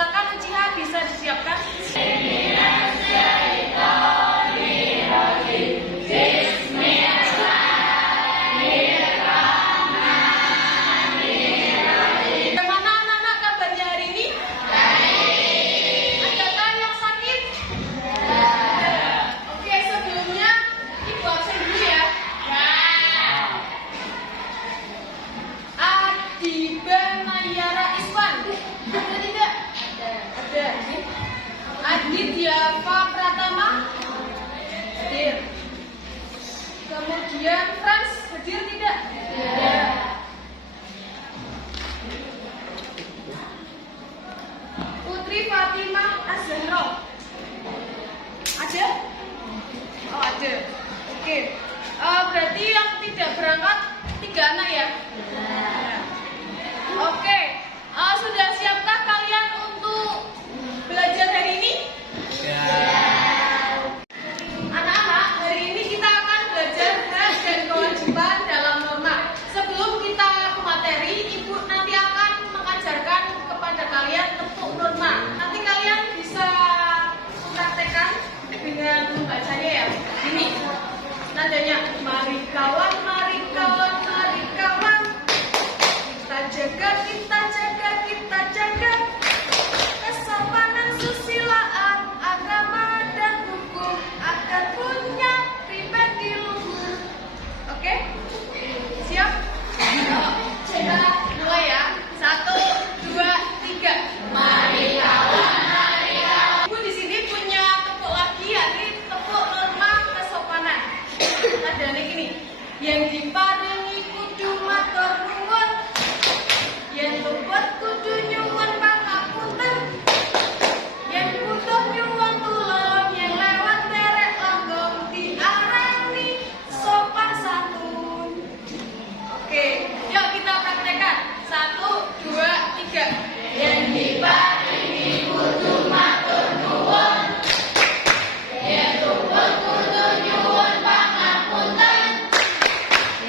silakan Uchiha bisa disiapkan. Bagaimana anak-anak kabarnya hari ini? Adakah yang sakit? Oke, sebelumnya Ibu absen dulu ya. Adiba Nayara Iswan. Ada tidak? Ada. Adityava Pratama. Hadir. Kemudian Frans hadir tidak? Ada. Putri Fatimah Az-Zahra. Ada? Oh, ada. Oke. Berarti yang tidak berangkat 3 anak ya? Oke. Sudah siapkah kalian untuk belajar hari ini? Anak-anak, hari ini kita akan belajar hak dan kewajiban dalam norma. Sebelum kita ke materi, Ibu nanti akan mengajarkan kepada kalian bentuk norma. Nanti kalian bisa mempraktekkan dengan membacanya ya. Ini nadanya, mari kawan, mari kawan, mari kawan. Kita jaga kesopanan, susilaan, agama dan hukum agar punya pribadi luhur. Oke? Siap? Coba mulai ya. 1, 2, 3. Mari kawan, mari kawan. Ibu di sini punya tepuk lagi, yakni tepuk norma kesopanan. Nadanya gini. Yang diparingi kudu matur nuwun, yang luput kudu nyuwun pangapunten, yang butuh nyuwun tulung, yang lewat derek langgong diarani sopan santun. Oke, yuk kita praktekkan. 1, 2, 3. Yang diparingi kudu matur nuwun, yang luput kudu nyuwun pangapunten.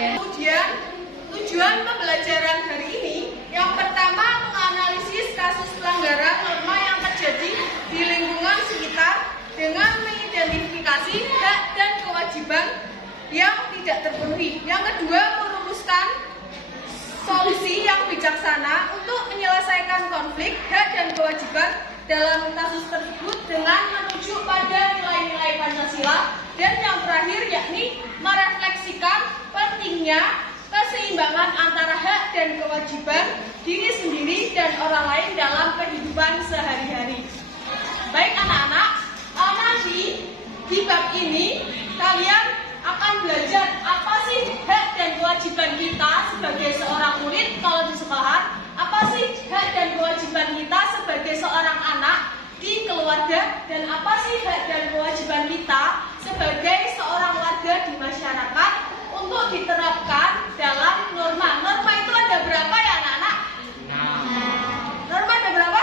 Kemudian tujuan pembelajaran hari ini yang pertama menganalisis kasus pelanggaran norma yang terjadi di lingkungan sekitar dengan mengidentifikasi hak dan kewajiban yang tidak terpenuhi. Yang kedua, merumuskan solusi yang bijaksana untuk menyelesaikan konflik hak dan kewajiban dalam kasus tersebut dengan merujuk pada nilai-nilai Pancasila. Dan yang terakhir yakni merefleksikan pentingnya keseimbangan antara hak dan kewajiban diri sendiri dan orang lain dalam kehidupan sehari-hari. Baik anak-anak, nanti di bab ini kalian akan belajar apa sih hak dan kewajiban kita sebagai seorang murid kalau di sekolahan, apa sih hak dan kewajiban kita sebagai seorang anak di keluarga, dan apa sih hak dan kewajiban kita sebagai seorang warga di masyarakat untuk diterapkan dalam norma. Norma itu ada berapa ya anak-anak? Norma ada berapa?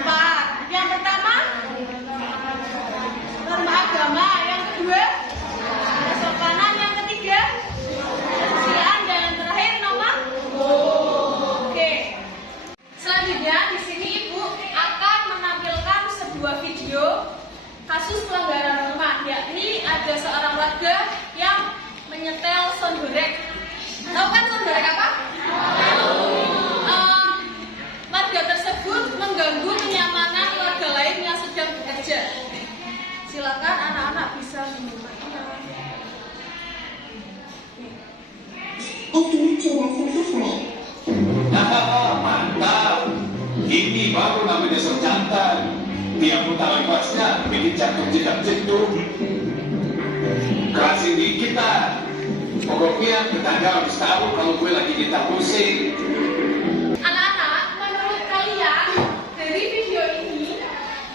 4. Yang pertama norma agama, yang kedua kesopanan, yang ketiga kesusilaan, dan yang terakhir norma. Oke. Selanjutnya di sini Ibu akan menampilkan sebuah video kasus pelanggaran norma, yakni ada seorang warga yang menyetel sonborek. Tahu kan sonborek apa? Warga tersebut mengganggu kenyamanan warga lain yang sedang bekerja. Silakan anak-anak bisa menyimaknya. Mantap. Ini baru namanya jantan. Dia putar lepasnya, bikin jantung jedak-jeduk. Kerasin dikit lah. Pokoknya tetangga harus tahu kalau gue lagi kita pusing. Anak-anak, menurut kalian dari video ini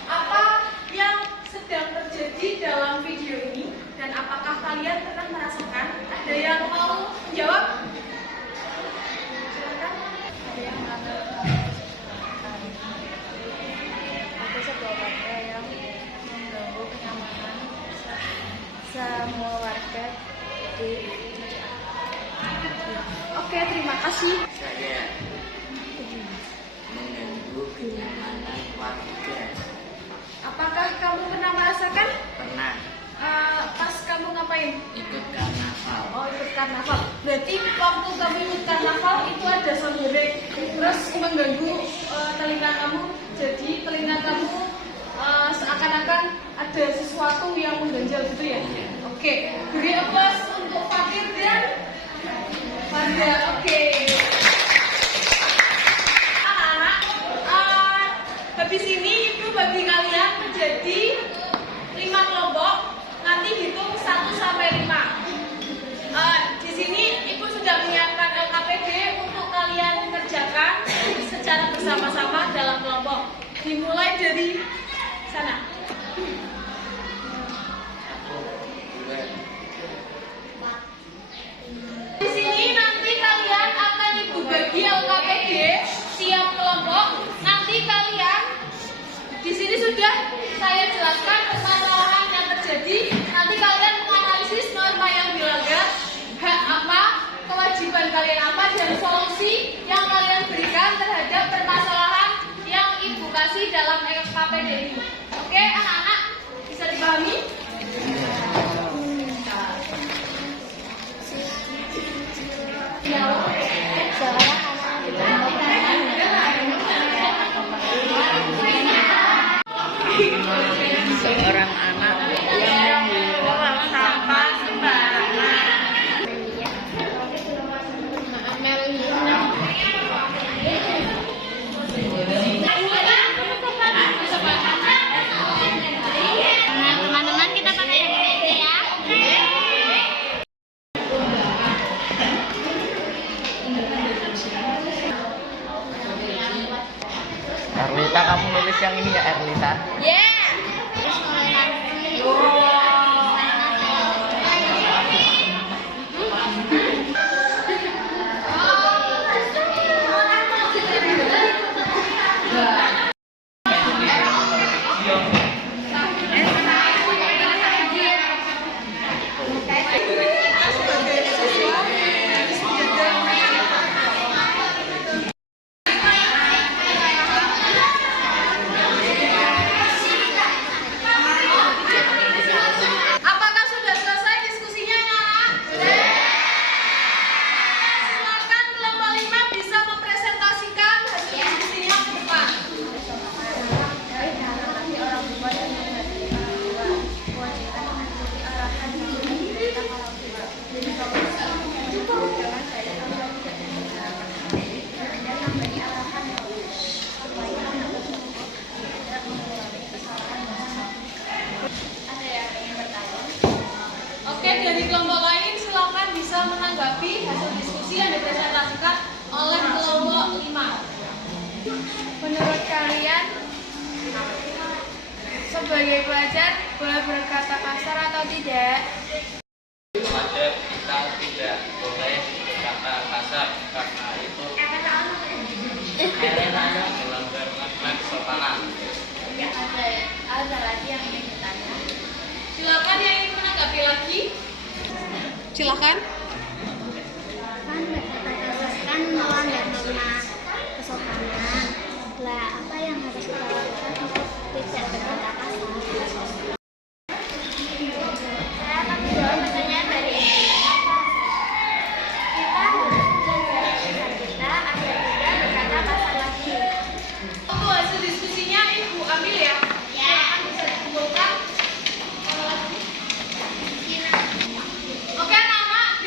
apa yang sedang terjadi dalam video ini, dan apakah kalian pernah merasakan? Ada yang mau menjawab? Silakan. Ada yang mengambil. Ada sebuah warga yang mengganggu kenyamanan semua warga di. Oke, terima kasih. Saya mengganggu kenyamanan Apakah kamu pernah merasakan? Pernah Pas kamu ngapain? ikut karnaval. Oh, ikut karnaval. Berarti waktu kamu ikut karnaval itu ada sambutan terus mengganggu telinga kamu. Jadi telinga kamu seakan-akan ada sesuatu yang mengganjal gitu ya? Oke, beri aplaus untuk Fakir dan Fanda. Oke. Anak-anak, habis ini Ibu bagi kalian menjadi 5 kelompok. Nanti hitung 1 sampai 5. Di sini Ibu sudah menyiapkan LKPD untuk kalian kerjakan secara bersama-sama dalam kelompok. Dimulai dari sana. Di sini nanti kalian akan Ibu bagi LKPD tiap kelompok. Nanti kalian di sini sudah saya jelaskan permasalahan yang terjadi. Nanti kalian menganalisis norma yang dilanggar, hak apa, kewajiban kalian apa, dan solusi yang kalian berikan terhadap permasalahan yang Ibu kasih dalam LKPD ini. Oke, anak-anak bisa dipahami? Seorang anak yang membuang sampah sembarangan. Teman-teman kita pakai yang ini ya. Erlita, kamu nulis yang ini ya, Erlita? Apakah sudah selesai diskusinya, anak-anak? Silakan kelompok 5 bisa mempresentasikan hasil diskusinya ke depan. Oke, dari kelompok lain silakan bisa menanggapi hasil diskusi yang dipresentasikan oleh kelompok 5. Menurut kalian, sebagai pelajar boleh berkata kasar atau tidak? Pelajar kita tidak boleh berkata kasar karena itu melanggar norma kesopanan. Ada lagi yang ingin bertanya. Silakan yang ingin menanggapi lagi. Silakan. Kan berkata kasar kan melanggar norma kesopanan. Lah, apa yang harus kita lakukan untuk tidak berkata kasar? Saya akan menjawab pertanyaan dari kita harus menjaga kita agar tidak berkata kasar lagi. Untuk hasil diskusinya Ibu ambil ya. Silakan bisa dikumpulkan. Oke, anak-anak,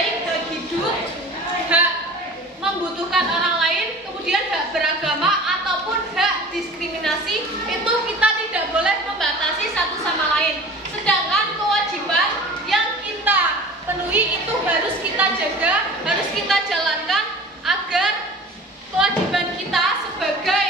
baik, hak hidup, hak membutuhkan orang lain, kemudian hak beragama ataupun hak diskriminasi itu kita tidak boleh membatasi satu sama lain. Sedangkan kewajiban yang kita penuhi itu harus kita jaga, harus kita jalankan agar kewajiban kita sebagai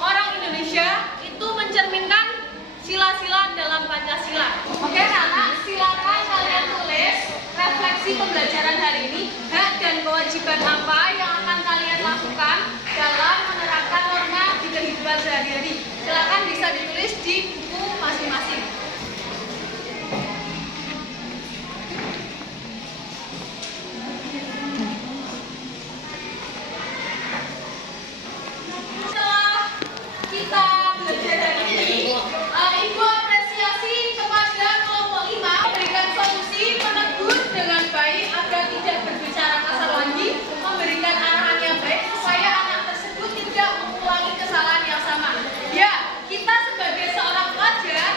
orang Indonesia itu mencerminkan sila-sila dalam Pancasila. Oke anak-anak, silakan kalian tulis refleksi pembelajaran hari ini, hak dan kewajiban apa yang akan kalian lakukan dalam menerapkan norma di kehidupan sehari-hari. Silakan bisa ditulis di buku masing-masing. Setelah kita belajar hari ini, Ibu apresiasi kepada kelompok 5 memberikan solusi menegur dengan baik agar tidak berbicara kasar lagi, memberikan arahan yang baik supaya anak tersebut tidak mengulangi kesalahan yang sama. Ya, kita sebagai seorang pelajar,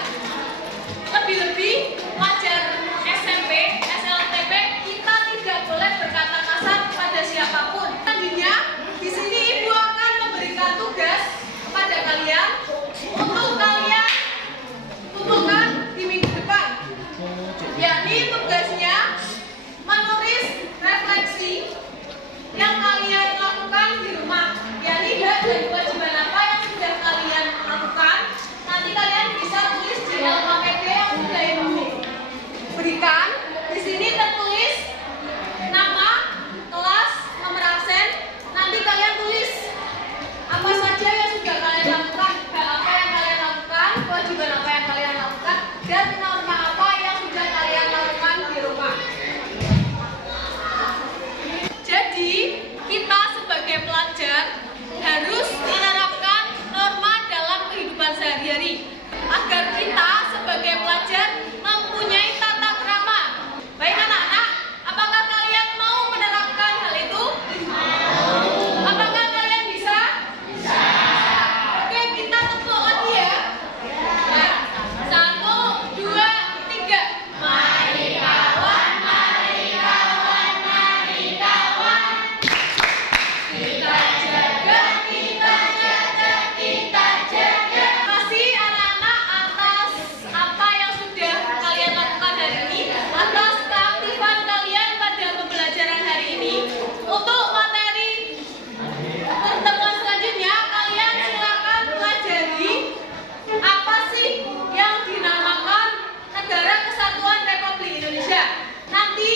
lebih-lebih pelajar SMP, SLTP, kita tidak boleh berkata kasar kepada siapapun. Selanjutnya, di sini Ibu akan memberikan tugas kepada kalian untuk kalian tunjukkan di minggu depan, yakni tugasnya menulis refleksi yang kalian lakukan di rumah, yakni hak dan kewajiban apa yang sudah kalian lakukan. Nanti kalian bisa tulis di dalam APD yang sudah Ibu berikan. Di sini tertulis nama, kelas, nomor absen. Nanti kalian tulis apa saja yang sudah kalian lakukan, hak apa yang kalian lakukan, kewajiban apa yang kalian lakukan, dan norma apa yang sudah kalian lakukan di rumah. Jadi, kita sebagai pelajar harus menerapkan norma dalam kehidupan sehari-hari agar kita sebagai pelajar mempunyai tata krama. Baik anak-anak, apakah kalian mau menerapkan hal itu? Apakah kalian bisa? Bisa. Oke, kita tepuk lagi ya. Nah, 1, 2, 3. Mari kawan, mari kawan, mari kawan. Kita jaga, kita jaga, kita jaga. Terima kasih anak-anak atas apa yang sudah kalian lakukan hari ini, atas keaktifan kalian pada pembelajaran hari ini. Untuk materi pertemuan selanjutnya, kalian silakan pelajari apa sih yang dinamakan Negara Kesatuan Republik Indonesia. Nanti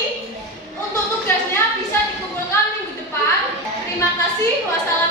untuk tugasnya bisa dikumpulkan minggu depan. Terima kasih. Wassalamualaikum.